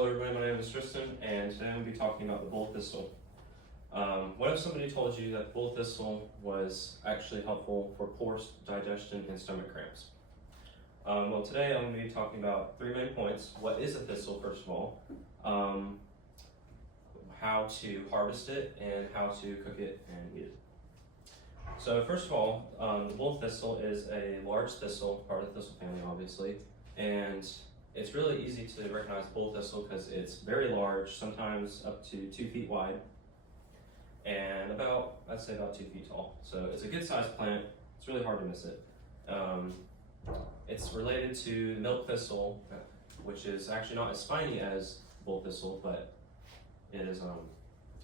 Hello everybody, my name is Tristan, and today I'm going to be talking about the bull thistle. What if somebody told you that bull thistle was actually helpful for poor digestion and stomach cramps? Well, today I'm going to be talking about 3 main points. What is a thistle, first of all, how to harvest it, and how to cook it and eat it. So first of all, the bull thistle is a large thistle, part of the thistle family obviously, and it's really easy to recognize the bull thistle because it's very large, sometimes up to 2 feet wide, and I'd say about 2 feet tall. So it's a good sized plant. It's really hard to miss it. It's related to the milk thistle, which is actually not as spiny as bull thistle, but it is.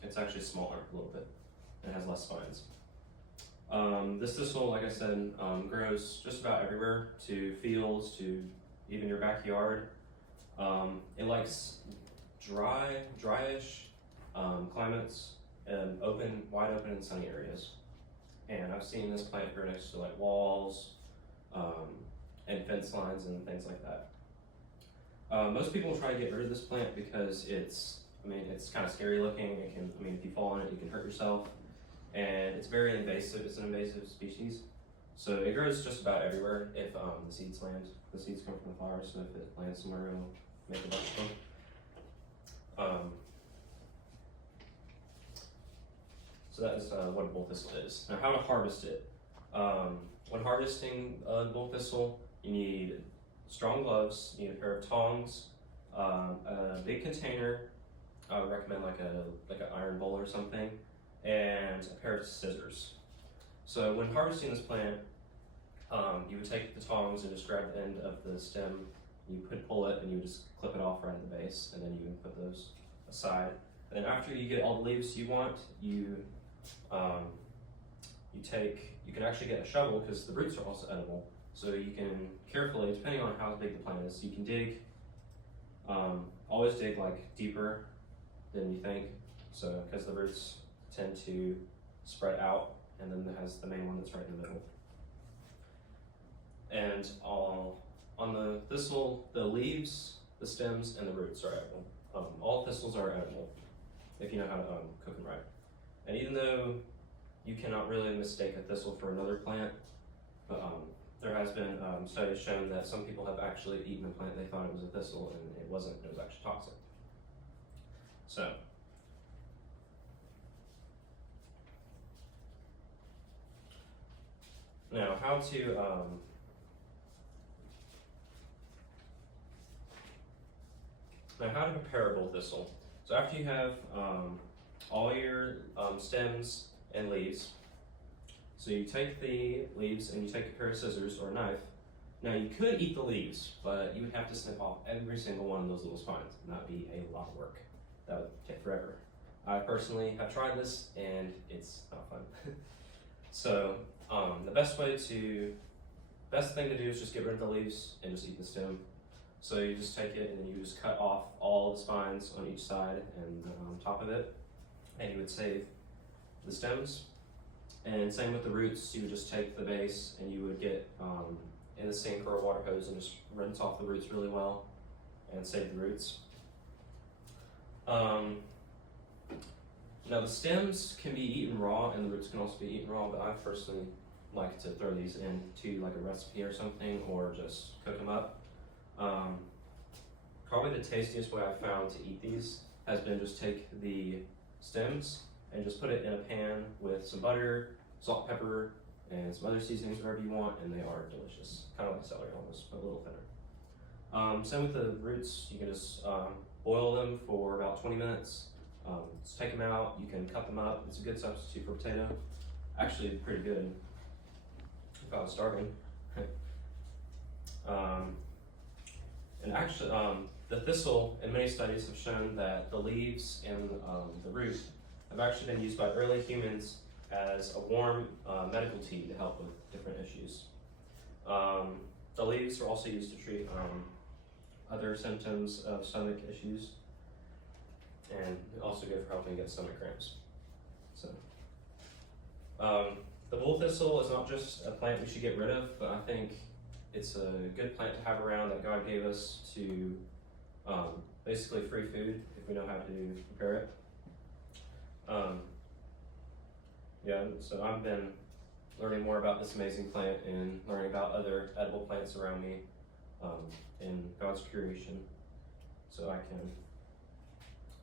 It's actually smaller a little bit. It has less spines. This thistle, like I said, grows just about everywhere, to fields, to even your backyard. It likes dryish climates and wide open and sunny areas. And I've seen this plant grow next to like walls and fence lines and things like that. Most people try to get rid of this plant because it's kind of scary looking. If you fall on it, you can hurt yourself. And it's very invasive. It's an invasive species. So it grows just about everywhere if the seeds land. The seeds come from the flower, so if it lands somewhere, it'll make a bunch of them. So that is what a bull thistle is. Now, how to harvest it. When harvesting bull thistle, you need strong gloves, you need a pair of tongs, a big container. I would recommend like an iron bowl or something, and a pair of scissors. So when harvesting this plant, you would take the tongs and just grab the end of the stem. You could pull it and you would just clip it off right at the base, and then you can put those aside. And then after you get all the leaves you want, you can actually get a shovel because the roots are also edible. So you can carefully, depending on how big the plant is, you can dig. Always dig like deeper than you think, so because the roots tend to spread out, and then it has the main one that's right in the middle. And on the thistle, the leaves, the stems, and the roots are edible. All thistles are edible if you know how to cook them right. And even though you cannot really mistake a thistle for another plant, but there has been studies showing that some people have actually eaten a plant they thought it was a thistle, and it wasn't. It was actually toxic. So now, how to prepare a bull thistle. So after you have all your stems and leaves, so you take the leaves and you take a pair of scissors or a knife. Now you could eat the leaves, but you would have to snip off every single one of those little spines, and that'd be a lot of work. That would take forever. I personally have tried this, and it's not fun. So the best thing to do is just get rid of the leaves and just eat the stem. So you just take it and then you just cut off all the spines on each side and on top of it, and you would save the stems. And same with the roots. You would just take the base and you would get in the sink or a water hose and just rinse off the roots really well and save the roots. Now the stems can be eaten raw and the roots can also be eaten raw, but I personally like to throw these into like a recipe or something, or just cook them up. Probably the tastiest way I've found to eat these has been just take the stems and just put it in a pan with some butter, salt, pepper, and some other seasonings, whatever you want, and they are delicious. Kind of like celery almost, but a little thinner. Same with the roots. You can just boil them for about 20 minutes. Just take them out. You can cut them up. It's a good substitute for potato. Actually, pretty good if I was starving. And actually, the thistle, in many studies, have shown that the leaves and the root have actually been used by early humans as a warm medical tea to help with different issues. The leaves are also used to treat other symptoms of stomach issues, and also good for helping get stomach cramps. So, the bull thistle is not just a plant we should get rid of, but I think it's a good plant to have around that God gave us to Basically free food if we know how to prepare it. Yeah, so I've been learning more about this amazing plant and learning about other edible plants around me in God's creation, so I can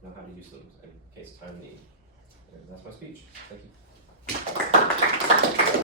know how to use them in case time need. And that's my speech. Thank you.